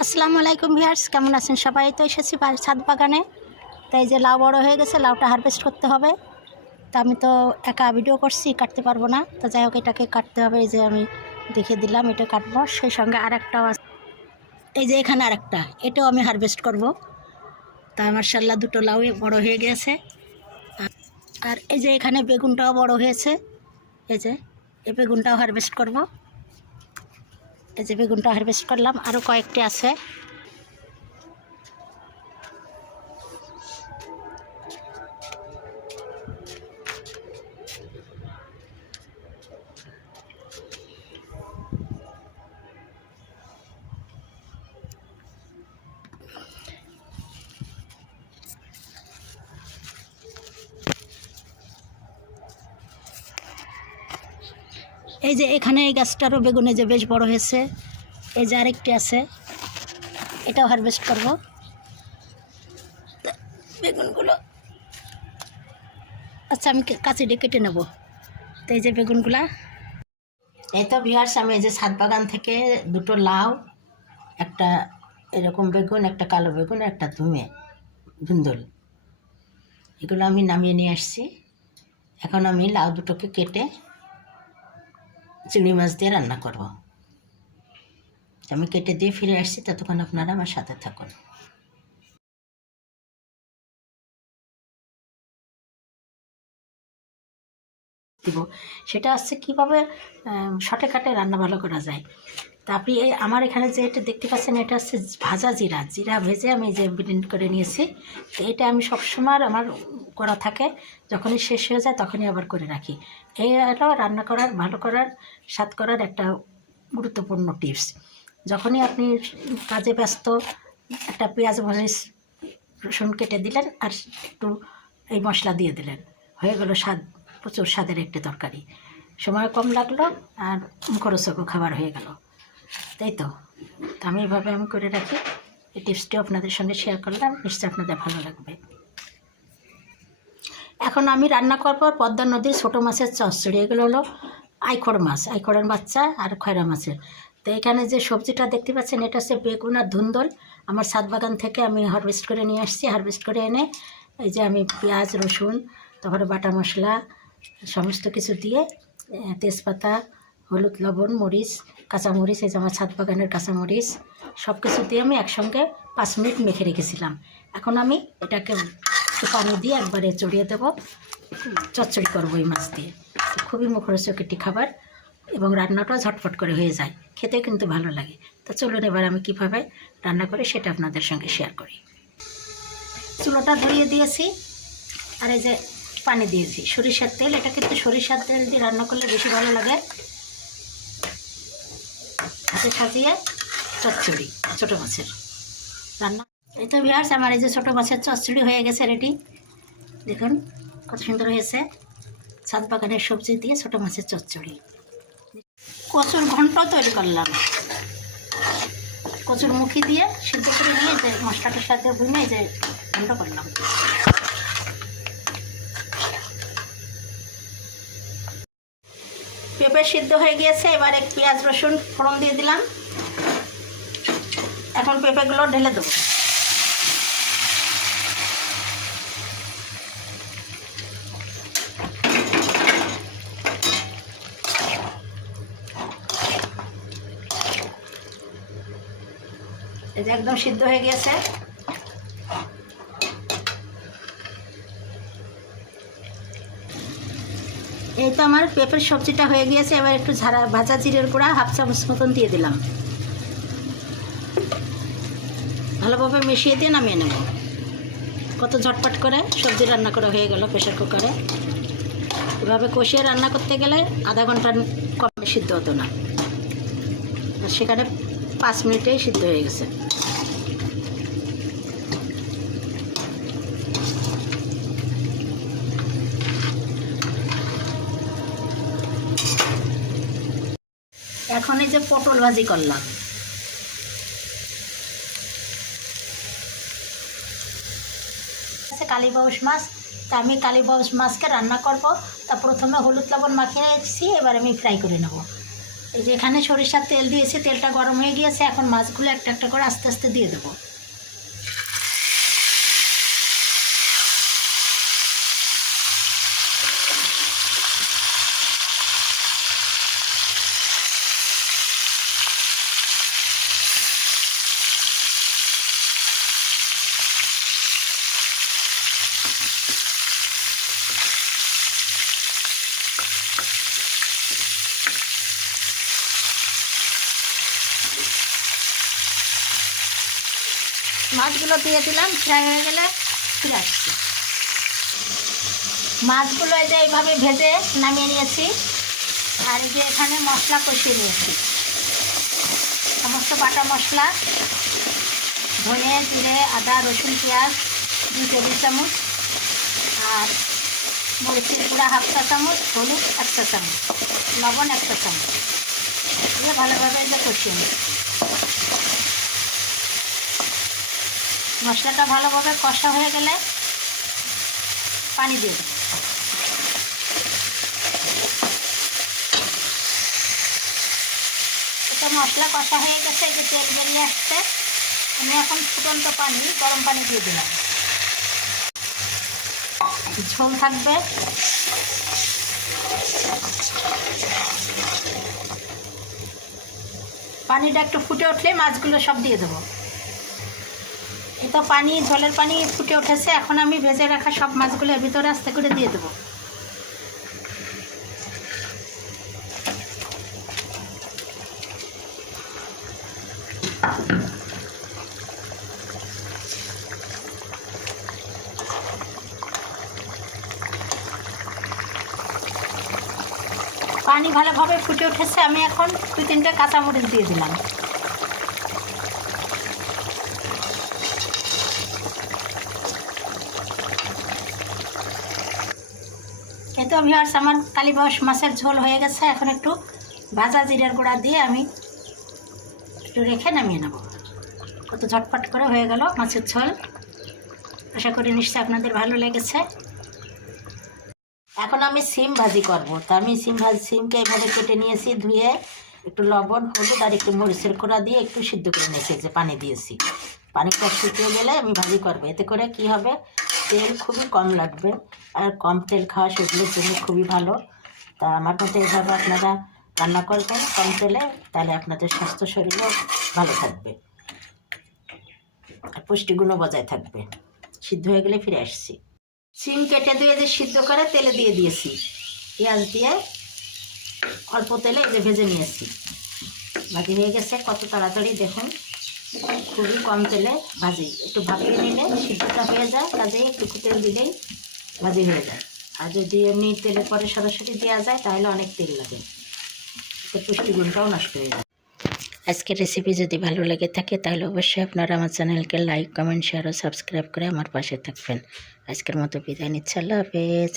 আসসালামু আলাইকুম ভিয়ার্স কেমন আছেন সবাই? তো এসেছি ছাদ বাগানে। তাই যে লাউ বড় হয়ে গেছে, লাউটা হারভেস্ট করতে হবে। তা আমি তো একা ভিডিও করছি, কাটতে পারব না। তো যাই হোক, এটাকে কাটতে হবে। এই যে আমি দেখে দিলাম, এটা কাটবো। সেই সঙ্গে আরেকটাও আছে। এই যে এখানে আরেকটা, এটাও আমি হারভেস্ট করব। তা মার্শাল্লাহ, দুটো লাউ বড় হয়ে গেছে। আর- আর এই যে এখানে বেগুনটাও বড় হয়েছে। এই যে, এই বেগুনটাও হারভেস্ট করব। এই যে বেগুনটা হারভেস্ট করলাম আরও কয়েকটি আছে। এই যে এখানে এই গাছটারও বেগুনে যে বেশ বড় হয়েছে, এই যে আরেকটি আছে, এটাও হারভেস্ট করব। বেগুনগুলো আচ্ছা আমি কে- কাঁচি দিয়ে কেটে নেব। তো এই যে বেগুনগুলা। এই তো বিহার আমি এই যে ছাদ বাগান থেকে দুটো লাউ, একটা এরকম বেগুন, একটা কালো বেগুন একটা ধুমে, ধুন্দল। এগুলো আমি নামিয়ে নিয়ে আসছি। এখন আমি লাউ দুটোকে কেটে চিংড়ি মাছ দিয়ে রান্না করব। আমি কেটে দিয়ে ফিরে আসছি, ততক্ষণ আপনারা আমার সাথে থাকুন। সেটা হচ্ছে কীভাবে শর্টে কাটে রান্না ভালো করা যায়। তা আপনি এই আমার এখানে যে এটা দেখতে পাচ্ছেন, এটা হচ্ছে ভাজা জিরা। জিরা ভেজে আমি যে ব্লেন্ড করে নিয়েছি, তো এটা আমি সবসময় আমার করা থাকে। যখনই শেষ হয়ে যায় তখনই আবার করে রাখি। এই হলো রান্না করার, ভালো করার, স্বাদ করার একটা গুরুত্বপূর্ণ টিপস যখনই আপনি কাজে ব্যস্ত, একটা পেঁয়াজ মরিচ, রসুন কেটে দিলেন আর একটু এই মশলা দিয়ে দিলেন। হয়ে গেল স্বাদ, প্রচুর স্বাদের একটি তরকারি। সময় কম লাগল আর খরচও খাবার হয়ে গেল। তাই তো? আমি এভাবে আমি করে রাখি। এই টিপসটিও আপনাদের সঙ্গে শেয়ার করলাম। নিশ্চয়ই আপনাদের ভালো লাগবে। এখন আমি রান্না করার পর পদ্মা নদীর ছোটো মাছের চচ্চড়ি। এগুলো হলো আইখড় মাছ, আইখড়ের বাচ্চা আর খয়রা মাছের। তো এখানে যে সবজিটা দেখতে পাচ্ছেন, এটা হচ্ছে বেগুন আর ধুন্দল। আমার ছাদ বাগান থেকে আমি হারভেস্ট করে নিয়ে আসছি। হারভেস্ট করে এনে এই যে আমি পেঁয়াজ, রসুন, তারপরে বাটা মশলা, সমস্ত কিছু দিয়ে তেজপাতা, হলুদ, লবণ, মরিচ কাঁচামরিচ, এই যে আমার ছাদ বাগানের কাঁচামরিচ সব কিছু দিয়ে আমি একসঙ্গে পাঁচ মিনিট মেখে রেখেছিলাম। এখন আমি এটাকে একটু পানি দিয়ে একবারে চড়িয়ে দেবো। চচ্চড়ি করব এই মাছ দিয়ে। খুবই মুখরোচক একটি খাবার এবং রান্নাটাও ঝটফট করে হয়ে যায়। খেতে কিন্তু ভালো লাগে। তো চলুন এবার আমি কীভাবে রান্না করি সেটা আপনাদের সঙ্গে শেয়ার করি। চুলোটা ধরিয়ে দিয়েছি আর এই যে পানি দিয়েছি। সরিষার তেল, এটা কিন্তু সরিষার তেল দিয়ে রান্না করলে বেশি ভালো লাগে। হাতে সাজিয়ে চচ্চড়ি, ছোটো মাছের রান্না। এই তো ভিয়ার্স আমার এই যে ছোটো মাছের চচ্চড়ি হয়ে গেছে রেডি দেখুন, কত সুন্দর হয়েছে। ছাদ বাগানের সবজি দিয়ে ছোটো মাছের চচ্চড়ি। কচুর ঘন্ট তৈরি করলাম। কচুর মুখি দিয়ে সিদ্ধ করে নিয়ে যে মশলাটার সাথে ভুনে যে ঘন্ট করলাম। পেঁপে সিদ্ধ হয়ে গিয়েছে, এবারে পেঁয়াজ রসুন ফোড়ন দিয়ে দিলাম। এখন পেঁপেগুলো ঢেলে দেবো। একদম সিদ্ধ হয়ে গিয়েছে। এই তো আমার পেঁপের সবজিটা হয়ে গিয়েছে, এবার একটু ঝাড়া ভাজা জিরের গুঁড়া, হাফ চামচ মতন দিয়ে দিলাম। ভালোভাবে মিশিয়ে দিয়ে নামিয়ে নেব। কত ঝটপট করে সবজি রান্না করা হয়ে গেল প্রেশার কুকারে। এভাবে কষিয়ে রান্না করতে গেলে আধা ঘণ্টা কম সিদ্ধ হতো না। সেখানে পাঁচ মিনিটেই সিদ্ধ হয়ে গেছে। এখন এই যে পটল ভাজি করলাম। আছে কালীবাউস মাছ, তা আমি কালীবাউস মাছকে রান্না করব। তা প্রথমে হলুদ লবণ মাখিয়ে রেখেছি এবার আমি ফ্রাই করে নেব। এই যে এখানে সরিষার তেল দিয়েছি, তেলটা গরম হয়ে গিয়েছে, এখন মাছগুলো একটা একটা করে আস্তে আস্তে দিয়ে দেবো। মাছগুলো দিয়ে দিলাম ফ্রাই হয়ে গেলে ফিরে আসছি। মাছগুলো এই যে এইভাবে ভেজে নামিয়ে নিয়েছি, আর এই যে এখানে মশলা কষিয়ে নিয়েছি। সমস্ত বাটা মশলা, ধনে, জিরে, আদা, রসুন, পেঁয়াজ, দুই টেবিল চামচ, আর মরিচের গুঁড়া হাফ চা চামচ, হলুদ এক চা চামচ, লবণ এক চা চামচ। দিয়ে ভালোভাবে যে কষিয়ে নিই মশলাটা ভালোভাবে কষা হয়ে গেলে পানি দিয়ে দেবো। এটা মশলা কষা হয়ে গেছে যে তেল বেরিয়ে আসছে। আমি এখন ফুটন্ত পানি, গরম পানি দিয়ে দিলাম। ঝোল থাকবে। পানিটা একটু ফুটে উঠলে মাছগুলো সব দিয়ে দেবো। তো পানি ঝোলের পানি ফুটে উঠেছে। এখন আমি ভেজে রাখা সব মাছগুলো এর ভিতরে আস্তে করে দিয়ে দেবো। পানি ভালোভাবে ফুটে উঠেছে। আমি এখন দুই তিনটে কাঁচামরিচ দিয়ে দিলাম। এই তো ভিওর্স আমার কালীবাস মাছের ঝোল হয়ে গেছে। এখন একটু ভাজা জিরের গুঁড়া দিয়ে আমি একটু রেখে নামিয়ে নেব। কত ঝটপট করে হয়ে গেল মাছের ঝোল। আশা করি নিশ্চয়ই আপনাদের ভালো লেগেছে। এখন আমি সিম ভাজি করব। তো আমি সিম ভাজি সিমকে এভাবে কেটে নিয়েছি, ধুয়ে একটু লবণ, হলুদ আর একটু মরিচের কোড়া দিয়ে একটু সিদ্ধ করে নিয়েছি, যে পানি দিয়েছি। পানিটা শুকিয়ে গেলে আমি ভাজি করব। এতে করে কি হবে? তেল খুবই কম লাগবে আর কম তেল খাওয়া সেগুলোর জন্য খুবই ভালো। তা আমার মতে এভাবে আপনারা রান্না করবেন কম তেলে, তাহলে আপনাদের স্বাস্থ্য শরীরও ভালো থাকবে। আর পুষ্টিগুণও বজায় থাকবে। সিদ্ধ হয়ে গেলে ফিরে আসছি। সিম কেটে দিয়ে যে সিদ্ধ করে তেলে দিয়ে দিয়েছি। পেঁয়াজ দিয়ে অল্প তেলে এই ভেজে নিয়েছি। ভাজি হয়ে গেছে কত তাড়াতাড়ি দেখুন। খুবই কম তেলে ভাজি। একটু ভাপিয়ে নিলে সিদ্ধটা হয়ে যায় কাজে একটু তেল দিলেই ভাজি হয়ে যায়। আর যদি এমনি তেলের পরে সরাসরি দেওয়া যায়, তাহলে অনেক তেল লাগে। পুষ্টিগুণটাও নষ্ট হয়ে যায়। আজকের রেসিপি যদি ভালো লেগে থাকে, তাহলে অবশ্যই আপনারা আমার চ্যানেলকে লাইক কমেন্ট শেয়ার ও সাবস্ক্রাইব করে আমার পাশে থাকবেন। আজকের মতো বিদায় নিচ্ছি, আল্লাহ হাফেজ।